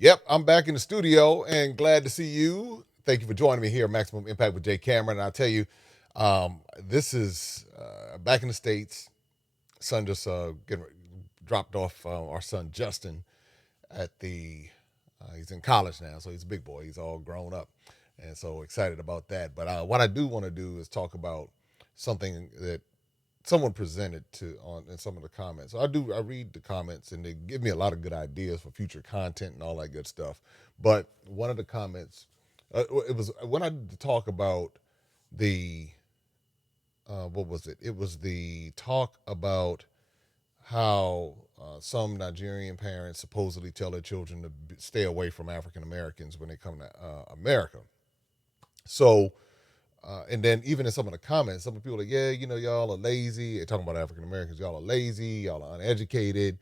Yep, I'm back in the studio and glad to see you. Thank you for joining me here at Maximum Impact with Jay Cameron. And I'll tell you, this is back in the States. Son just getting dropped off our son Justin at he's in college now, so he's a big boy. He's all grown up. And so excited about that. But what I do want to do is talk about something that someone presented to on in some of the comments. So I read the comments and they give me a lot of good ideas for future content and all that good stuff. But one of the comments, it was when I talk about the what was it? It was the talk about how some Nigerian parents supposedly tell their children to stay away from African Americans when they come to America. So and then even in some of the comments, some people are like, yeah, y'all are lazy. They're talking about African Americans. Y'all are lazy. Y'all are uneducated.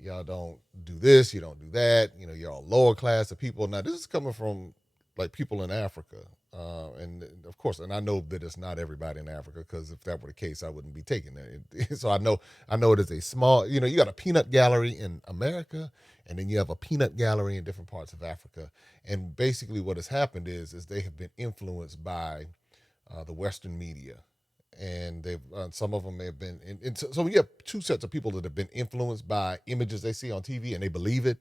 Y'all don't do this. You don't do that. Y'all lower class of people. Now, this is coming from like people in Africa. And of course, and I know that it's not everybody in Africa because if that were the case, I wouldn't be taking that. So I know it is a small, you got a peanut gallery in America and then you have a peanut gallery in different parts of Africa. And basically what has happened is they have been influenced by the Western media, and they've some of them may have been. So when you have two sets of people that have been influenced by images they see on TV and they believe it,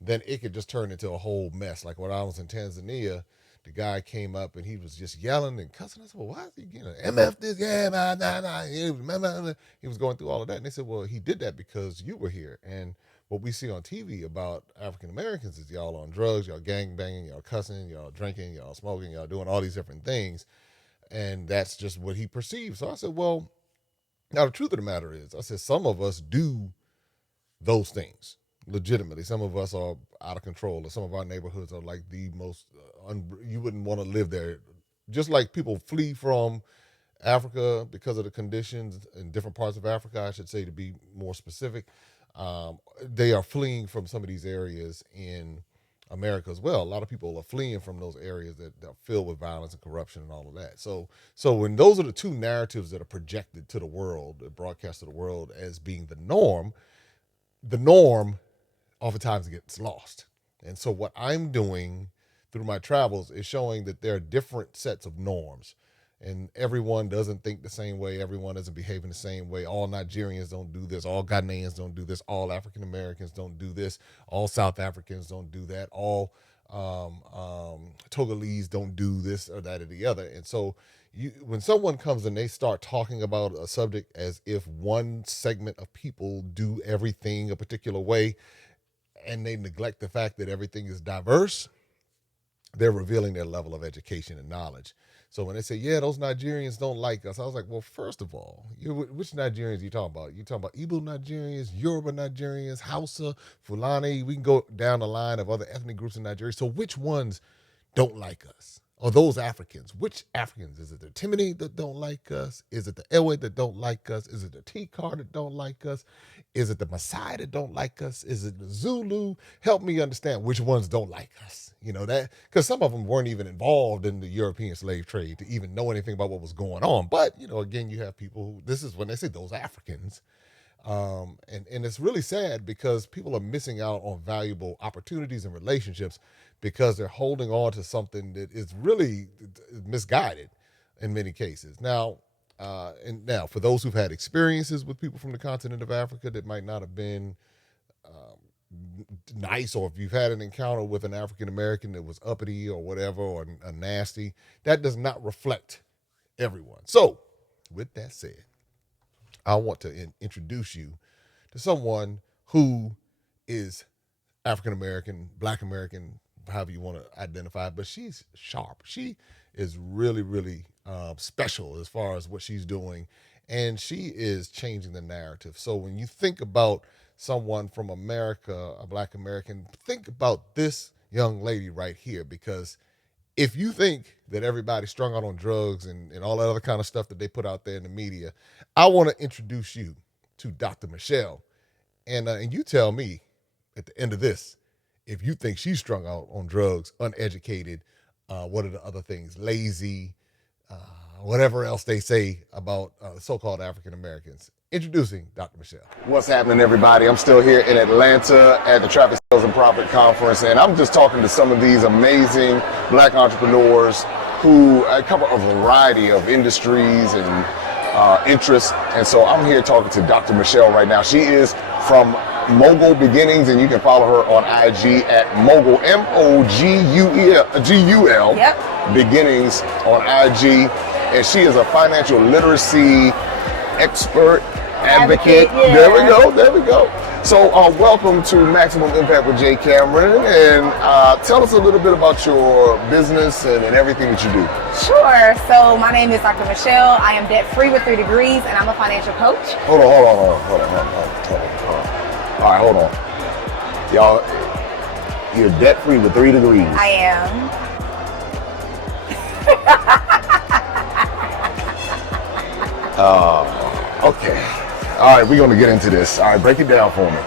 then it could just turn into a whole mess. Like when I was in Tanzania, the guy came up and he was just yelling and cussing. I said, "Well, why is he MF this? Yeah, nah." He was going through all of that, and they said, "Well, he did that because you were here." And what we see on TV about African Americans is y'all on drugs, y'all gang banging, y'all cussing, y'all drinking, y'all smoking, y'all doing all these different things, and that's just what he perceived. So I said, well, now the truth of the matter is, I said some of us do those things legitimately. Some of us are out of control, or some of our neighborhoods are like the most you wouldn't want to live there. Just like people flee from Africa because of the conditions in different parts of Africa, I should say to be more specific. They are fleeing from some of these areas in America as well. A lot of people are fleeing from those areas that are filled with violence and corruption and all of that. So when those are the two narratives that are projected to the world, broadcast to the world as being the norm oftentimes gets lost. And so what I'm doing through my travels is showing that there are different sets of norms. And everyone doesn't think the same way. Everyone doesn't behave in the same way. All Nigerians don't do this. All Ghanaians don't do this. All African Americans don't do this. All South Africans don't do that. All Togolese don't do this or that or the other. And so when someone comes and they start talking about a subject as if one segment of people do everything a particular way, and they neglect the fact that everything is diverse, they're revealing their level of education and knowledge. So when they say, yeah, those Nigerians don't like us, I was like, well, first of all, which Nigerians are you talking about? You talking about Igbo Nigerians, Yoruba Nigerians, Hausa, Fulani? We can go down the line of other ethnic groups in Nigeria. So which ones don't like us? Or those Africans? Which Africans? Is it the Timini that don't like us? Is it the Ewe that don't like us? Is it the Tikar that don't like us? Is it the Maasai that don't like us? Is it the Zulu? Help me understand which ones don't like us. That because some of them weren't even involved in the European slave trade to even know anything about what was going on. But again, you have people who this is when they say those Africans, and it's really sad because people are missing out on valuable opportunities and relationships because they're holding on to something that is really misguided in many cases. Now for those who've had experiences with people from the continent of Africa that might not have been nice, or if you've had an encounter with an African American that was uppity or whatever or nasty, that does not reflect everyone. So, with that said, I want to introduce you to someone who is African American, Black American, however you want to identify, but she's sharp. She is really, really special as far as what she's doing, and she is changing the narrative. So when you think about someone from America, a Black American, think about this young lady right here, because if you think that everybody's strung out on drugs and all that other kind of stuff that they put out there in the media, I want to introduce you to Dr. Michele. And you tell me at the end of this if you think she's strung out on drugs, uneducated, what are the other things, lazy, uh, whatever else they say about so-called African Americans. Introducing Dr. Michele. What's happening, everybody? I'm still here in Atlanta at the Traffic Sales and Profit Conference, and I'm just talking to some of these amazing Black entrepreneurs who cover a variety of industries and interests. And so I'm here talking to Dr. Michele right now. She is from Mogul Beginnings, and you can follow her on IG at Mogul, Mogul, Yep. Beginnings on IG. And she is a financial literacy expert, advocate. Yeah. There we go. So welcome to Maximum Impact with Jay Cameron, and tell us a little bit about your business and everything that you do. Sure. So my name is Dr. Michele. I am debt-free with 3 degrees, and I'm a financial coach. Hold on. All right, hold on. Y'all, you're debt-free with 3 degrees. I am. Okay. All right, we're going to get into this. All right, break it down for me.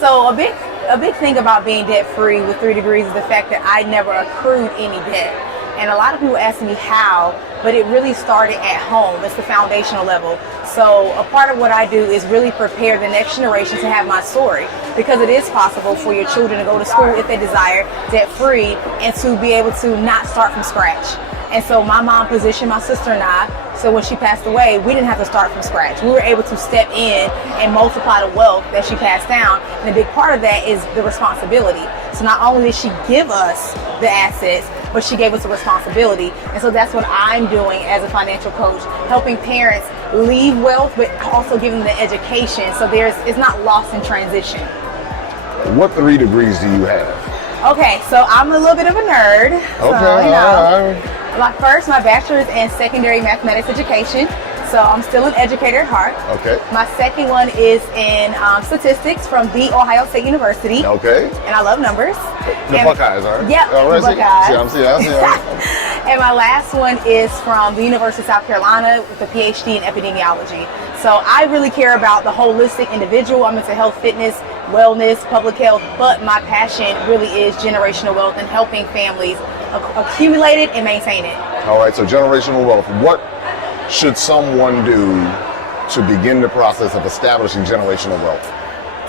So a big thing about being debt-free with 3 degrees is the fact that I never accrued any debt. And a lot of people ask me how, but it really started at home. It's the foundational level. So a part of what I do is really prepare the next generation to have my story, because it is possible for your children to go to school if they desire, debt-free, and to be able to not start from scratch. And so my mom positioned my sister and I, so when she passed away, we didn't have to start from scratch. We were able to step in and multiply the wealth that she passed down. And a big part of that is the responsibility. So not only did she give us the assets, but she gave us the responsibility. And so that's what I'm doing as a financial coach, helping parents leave wealth, but also giving them the education so it's not lost in transition. What 3 degrees do you have? Okay, so I'm a little bit of a nerd. Okay, so, all right. My bachelor's in secondary mathematics education. So I'm still an educator at heart. Okay. My second one is in statistics from The Ohio State University. Okay. And I love numbers. The Buckeyes, all right? Yep, all right, Buckeyes. See, And my last one is from the University of South Carolina with a PhD in epidemiology. So I really care about the holistic individual. I'm into health, fitness, wellness, public health, but my passion really is generational wealth and helping families accumulate it and maintain it. All right, so generational wealth. What should someone do to begin the process of establishing generational wealth?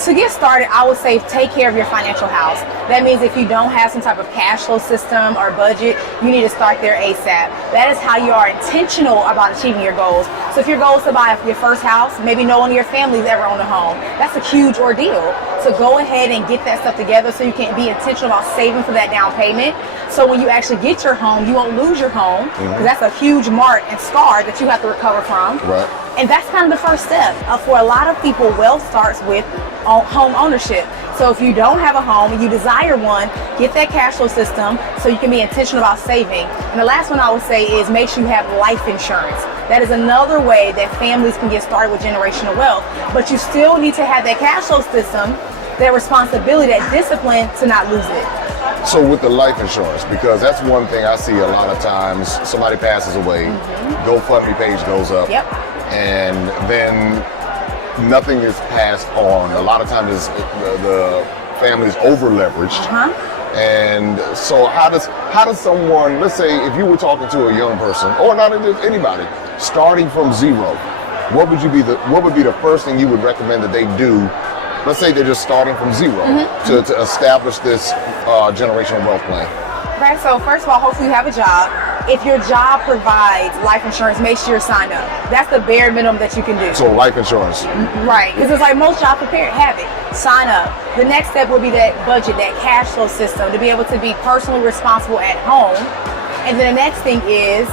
To get started, I would say take care of your financial house. That means if you don't have some type of cash flow system or budget, you need to start there ASAP. That is how you are intentional about achieving your goals. So if your goal is to buy your first house, maybe no one in your family's ever owned a home. That's a huge ordeal. So go ahead and get that stuff together so you can be intentional about saving for that down payment. So when you actually get your home, you won't lose your home, because that's a huge mark and scar that you have to recover from. Right. And that's kind of the first step. For a lot of people, wealth starts with home ownership. So if you don't have a home and you desire one, get that cash flow system so you can be intentional about saving. And the last one I would say is make sure you have life insurance. That is another way that families can get started with generational wealth. But you still need to have that cash flow system, that responsibility, that discipline to not lose it. So with the life insurance, because that's one thing I see a lot of times, somebody passes away, GoFundMe page goes up. Yep. And then nothing is passed on. A lot of times the family is over leveraged. And so how does someone, let's say if you were talking to a young person, or not anybody, starting from zero, what would be the first thing you would recommend that they do? Let's say they're just starting from zero to establish this generational wealth plan. Right, so first of all, hopefully you have a job. If your job provides life insurance, make sure you're signed up. That's the bare minimum that you can do. So life insurance. Right, because it's like most job prepared have it. Sign up. The next step would be that budget, that cash flow system, to be able to be personally responsible at home. And then the next thing is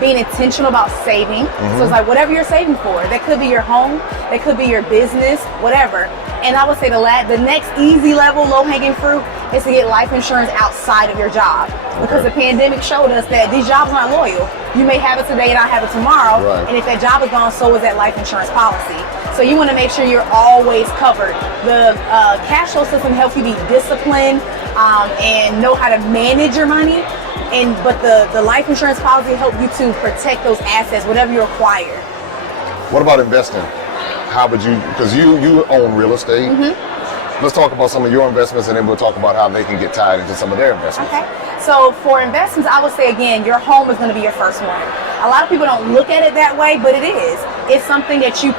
being intentional about saving. So it's like whatever you're saving for. That could be your home, that could be your business, whatever. And I would say the next easy level, low-hanging fruit, is to get life insurance outside of your job. Because the pandemic showed us that these jobs aren't loyal. You may have it today and not have it tomorrow. Right. And if that job is gone, so is that life insurance policy. So you want to make sure you're always covered. The cash flow system helps you be disciplined and know how to manage your money. But the life insurance policy helps you to protect those assets, whatever you acquire. What about investing? How would you, because you own real estate. Let's talk about some of your investments, and then we'll talk about how they can get tied into some of their investments. Okay. So for investments, I would say, again, your home is going to be your first one. A lot of people don't look at it that way, but it is. It's something that you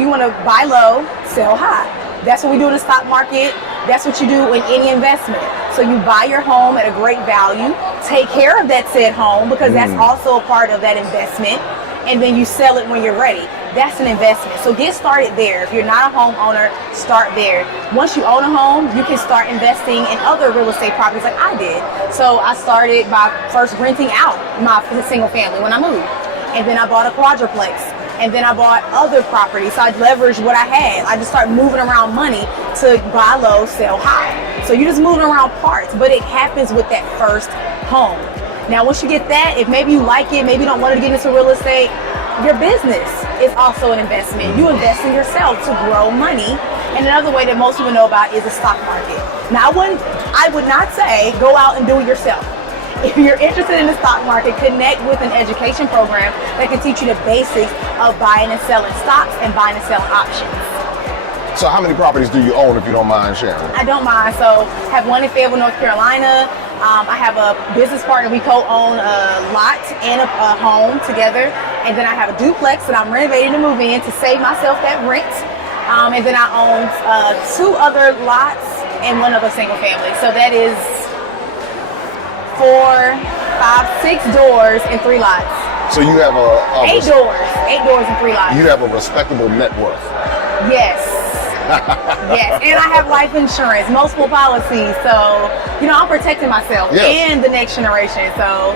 you want to buy low, sell high. That's what we do in the stock market. That's what you do in any investment. So you buy your home at a great value, take care of that said home, because that's also a part of that investment, and then you sell it when you're ready. That's an investment. So get started there. If you're not a homeowner, start there. Once you own a home, you can start investing in other real estate properties like I did. So I started by first renting out my single family when I moved. And then I bought a quadruplex. And then I bought other properties. So I leveraged what I had. I just started moving around money to buy low, sell high. So you're just moving around parts, but it happens with that first home. Now, once you get that, if maybe you like it, maybe you don't want to get into real estate, your business is also an investment. You invest in yourself to grow money. And another way that most people know about is the stock market. Now, I would not say go out and do it yourself. If you're interested in the stock market, connect with an education program that can teach you the basics of buying and selling stocks and buying and selling options. So how many properties do you own, if you don't mind sharing? I don't mind. So I have one in Fayetteville, North Carolina. I have a business partner. We co-own a lot and a home together. And then I have a duplex that I'm renovating to move in to save myself that rent. And then I own 2 other lots and 1 other single family. So that is 4, 5, 6 doors and 3 lots. So you have 8 doors. 8 doors and 3 lots. You have a respectable net worth. Yes. Yes. And I have life insurance, multiple policies. So, I'm protecting myself and the next generation. So,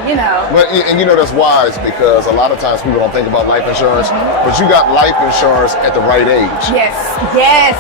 But, and that's wise, because a lot of times people don't think about life insurance, but you got life insurance at the right age. Yes. Yes.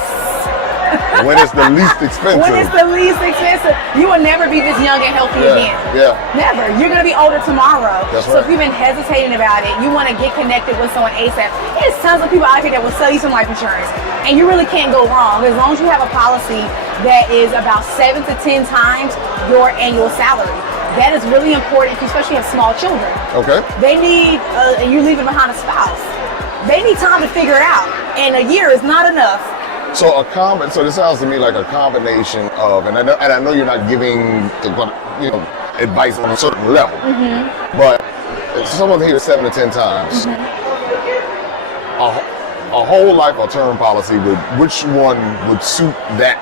When it's the least expensive. When it's the least expensive. You will never be this young and healthy again. Yeah. Never. You're going to be older tomorrow. That's So right. if you've been hesitating about it, you want to get connected with someone ASAP. There's tons of people out here that will sell you some life insurance. And you really can't go wrong as long as you have a policy that is about 7 to 10 times your annual salary. That is really important, especially if you have small children. Okay. They need, and you're leaving behind a spouse. They need time to figure it out. And a year is not enough. So so this sounds to me like a combination of, and I know you're not giving advice on a certain level, but if someone's here 7 to 10 times, a whole life or term policy, which one would suit that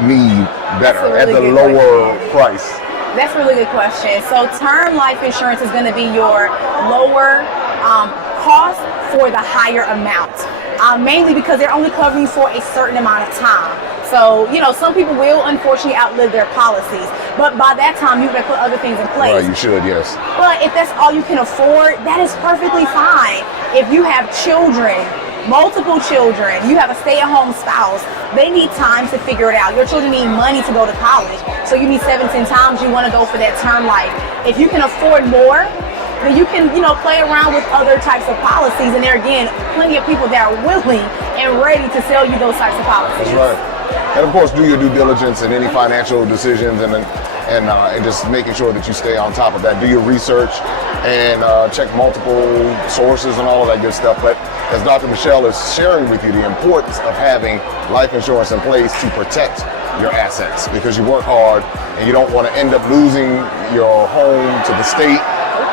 need better That's a at really the good lower price? That's a really good question. So term life insurance is going to be your lower cost for the higher amount. Mainly because they're only covering you for a certain amount of time. So, some people will unfortunately outlive their policies. But by that time, you can put other things in place. Right, you should, yes. But if that's all you can afford, that is perfectly fine. If you have children, multiple children, you have a stay-at-home spouse, they need time to figure it out. Your children need money to go to college. So you need 7, 10 times you want to go for that term life. If you can afford more, then you can, play around with other types of policies. And there again, plenty of people that are willing and ready to sell you those types of policies. That's right. And of course, do your due diligence in any financial decisions, and just making sure that you stay on top of that. Do your research and check multiple sources and all of that good stuff. But as Dr. Michele is sharing with you the importance of having life insurance in place to protect your assets, because you work hard and you don't want to end up losing your home to the state,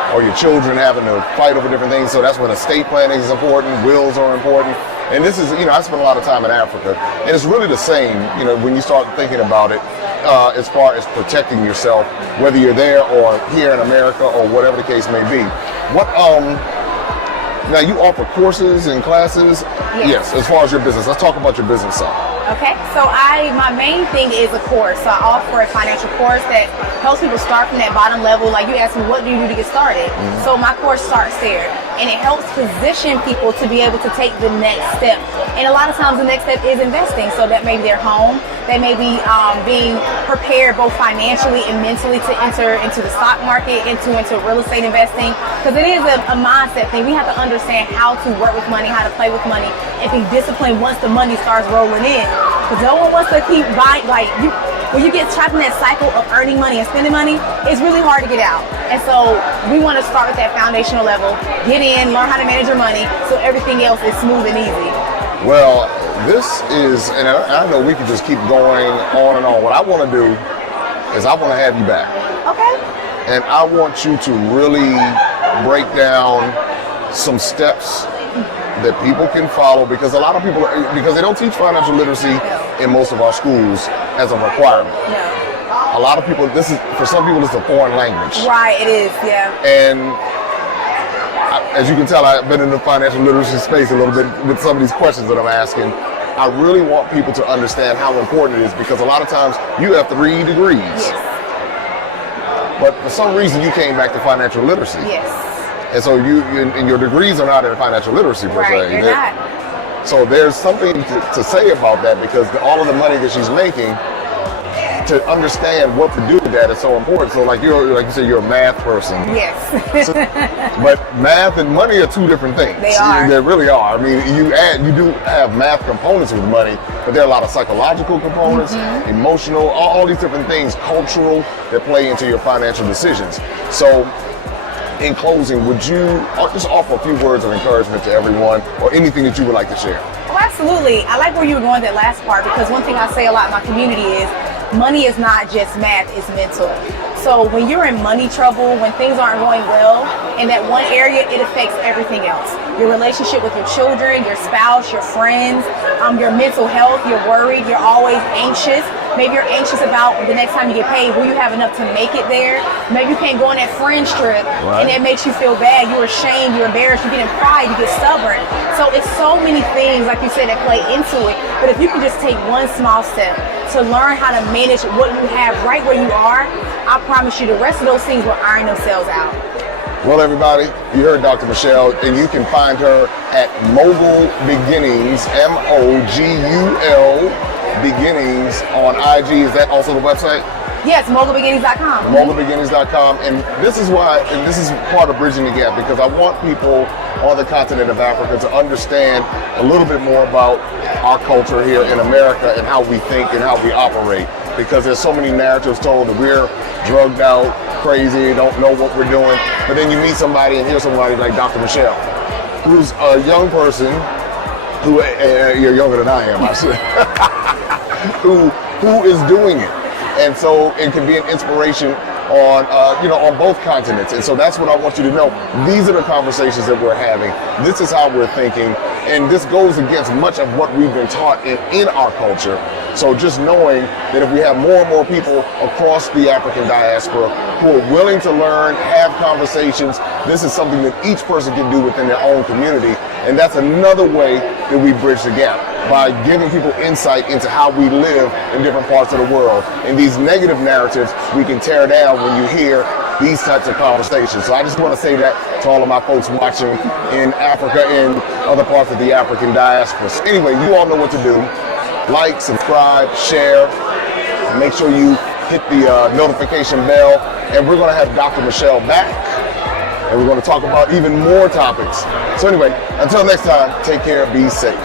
or your children having to fight over different things. So that's when estate planning is important, wills are important. And this is, I spent a lot of time in Africa, and it's really the same, when you start thinking about it, as far as protecting yourself, whether you're there or here in America or whatever the case may be. Now you offer courses and classes? Yes, as far as your business. Let's talk about your business side. Okay, so my main thing is a course. So I offer a financial course that helps people start from that bottom level. Like you asked me, what do you do to get started? So my course starts there, and it helps position people to be able to take the next step. And a lot of times the next step is investing. So that may be their home. They may be being prepared both financially and mentally to enter into the stock market, into real estate investing. Because it is a mindset thing. We have to understand how to work with money, how to play with money, and be disciplined once the money starts rolling in. Because no one wants to keep buying, when you get trapped in that cycle of earning money and spending money, it's really hard to get out. And so we want to start with that foundational level, get in, learn how to manage your money, so everything else is smooth and easy. Well, this is, and I know we can just keep going on and on. What I want to do is I want to have you back. Okay. And I want you to really break down some steps that people can follow, because a lot of people, because they don't teach financial literacy in most of our schools as a requirement. No. A lot of people, for some people, it's a foreign language. Right, it is, yeah. And as you can tell, I've been in the financial literacy space a little bit with some of these questions that I'm asking. I really want people to understand how important it is, because a lot of times you have 3 degrees. Yes. But for some reason you came back to financial literacy. Yes. And so and your degrees are not in financial literacy per se. Right, they're not. So there's something to say about that, because all of the money that she's making, to understand what to do with that is so important. So like you said, you're a math person. Yes. But math and money are 2 different things. They are. They really are. I mean, you do have math components with money, but there are a lot of psychological components, emotional, all these different things, cultural, that play into your financial decisions. So in closing, would you just offer a few words of encouragement to everyone, or anything that you would like to share? Oh, absolutely. I like where you were going with that last part, because one thing I say a lot in my community is money is not just math, it's mental. So when you're in money trouble, when things aren't going well in that one area, it affects everything else. Your relationship with your children, your spouse, your friends, your mental health, you're worried, you're always anxious. Maybe you're anxious about the next time you get paid, will you have enough to make it there? Maybe you can't go on that friend trip, and it makes you feel bad. You're ashamed, you're embarrassed, you get in pride, you get stubborn. So it's so many things, like you said, that play into it. But if you can just take one small step to learn how to manage what you have right where you are, I promise you the rest of those things will iron themselves out. Well, everybody, you heard Dr. Michele, and you can find her at Mogul Beginnings, MOGUL Beginnings on IG. Is that also the website? Yes, MogulBeginnings.com. MogulBeginnings.com. And this is why, and this is part of bridging the gap, because I want people on the continent of Africa to understand a little bit more about our culture here in America and how we think and how we operate. Because there's so many narratives told that we're drugged out, crazy, don't know what we're doing. But then you meet somebody and hear somebody like Dr. Michele, who's a young person who, you're younger than I am, I said, who is doing it. And so it can be an inspiration on, on both continents. And so that's what I want you to know. These are the conversations that we're having. This is how we're thinking. And this goes against much of what we've been taught in our culture. So just knowing that if we have more and more people across the African diaspora who are willing to learn, have conversations, this is something that each person can do within their own community. And that's another way that we bridge the gap, by giving people insight into how we live in different parts of the world. And these negative narratives we can tear down when you hear these types of conversations. So I just want to say that to all of my folks watching in Africa and other parts of the African diaspora. So anyway, you all know what to do. Like, subscribe, share. Make sure you hit the notification bell. And we're going to have Dr. Michele back. And we're going to talk about even more topics. So anyway, until next time, take care, be safe.